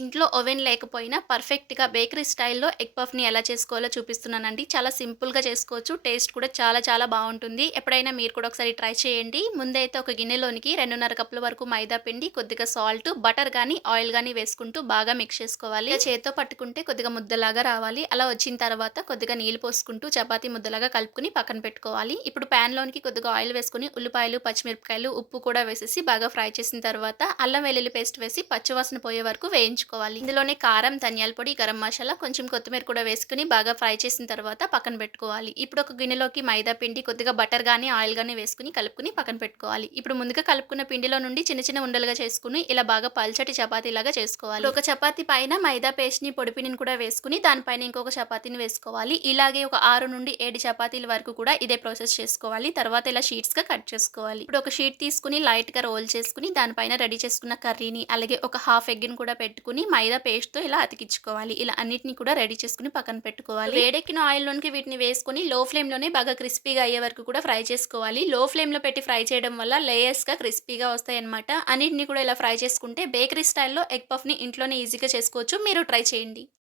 ఇంట్లో ఓవెన్ లేకపోయినా పర్ఫెక్ట్‌గా బేకరీ స్టైల్‌లో ఎగ్ పఫ్‌ని ఎలా చేసుకోవాలో చూపిస్తున్నానండి. చాలా సింపుల్‌గా చేసుకోవచ్చు. టేస్ట్ కూడా చాలా చాలా బాగుంటుంది ఎప్పుడైనా మీరు కూడా ఒకసారి ట్రై చేయండి. ముందైతే ఒక గిన్నెలోనికి 2:30 కప్పుల వరకు మైదా పిండి, కొద్దిగా సాల్ట్, బటర్ కానీ ఆయిల్ కానీ వేసుకుంటూ బాగా మిక్స్ చేసుకోవాలి. చేతితో చేత్తో పట్టుకుంటే కొద్దిగా ముద్దలాగా రావాలి. అలా వచ్చిన తర్వాత కొద్దిగా నీళ్ళు పోసుకుంటూ చపాతీ ముద్దలాగా కలుపుకొని పక్కన పెట్టుకోవాలి. ఇప్పుడు ప్యాన్‌లోనికి కొద్దిగా ఆయిల్ వేసుకొని ఉల్లిపాయలు, పచ్చిమిరపకాయలు, ఉప్పు కూడా వేసేసి బాగా ఫ్రై చేసిన తర్వాత అల్లం వెల్లుల్లి పేస్ట్ వేసి పచ్చివాసన పోయే వరకు వేయించుకోవాలి. ఇందులోనే కారం, ధనియాల పొడి, గరం మసాలా, కొంచెం కొత్తిమీర కూడా వేసుకొని బాగా ఫ్రై చేసిన తర్వాత పక్కన పెట్టుకోవాలి. ఇప్పుడు ఒక గిన్నెలోకి మైదా పిండి, కొద్దిగా బటర్ కానీ ఆయిల్ కానీ వేసుకొని కలుపుకొని పక్కన పెట్టుకోవాలి. ఇప్పుడు ముందుగా కలుపుకున్న పిండిలో నుండి చిన్న చిన్న ఉండలుగా చేసుకుని ఇలా బాగా పల్చటి చపాతీ లాగా చేసుకోవాలి. ఒక చపాతీ పైన మైదా పేస్ట్‌ని, పొడి పిండిని కూడా వేసుకుని దానిపైన ఇంకొక చపాతీని వేసుకోవాలి. ఇలాగే ఒక 6-7 చపాతీల వరకు కూడా ఇదే ప్రాసెస్ చేసుకోవాలి. తర్వాత ఇలా షీట్స్గా కట్ చేసుకోవాలి. ఇప్పుడు ఒక షీట్ తీసుకొని లైట్‌గా రోల్ చేసుకొని దానిపైన రెడీ చేసుకున్న కర్రీని, అలాగే ఒక హాఫ్ ఎగ్‌ని కూడా పెట్టుకొని మైదా పేస్ట్‌తో ఇలా అతికించుకోవాలి. ఇలా అన్నిటిని కూడా రెడీ చేసుకుని పక్కన పెట్టుకోవాలి. వేడెక్కిన ఆయిల్‌లోనికి వీటిని వేసుకొని లో ఫ్లేమ్‌లోనే బాగా క్రిస్పీగా అయ్యే వరకు కూడా ఫ్రై చేసుకోవాలి. లో ఫ్లేమ్‌లో పెట్టి ఫ్రై చేయడం వల్ల లేయర్స్‌గా క్రిస్పీగా వస్తాయన్నమాట. అన్నిటిని కూడా ఇలా ఫ్రై చేసుకుంటే బేకరీ స్టైల్‌లో ఎగ్ పఫ్‌ని ఇంట్లోనే ఈజీగా చేసుకోవచ్చు. మీరు ట్రై చేయండి.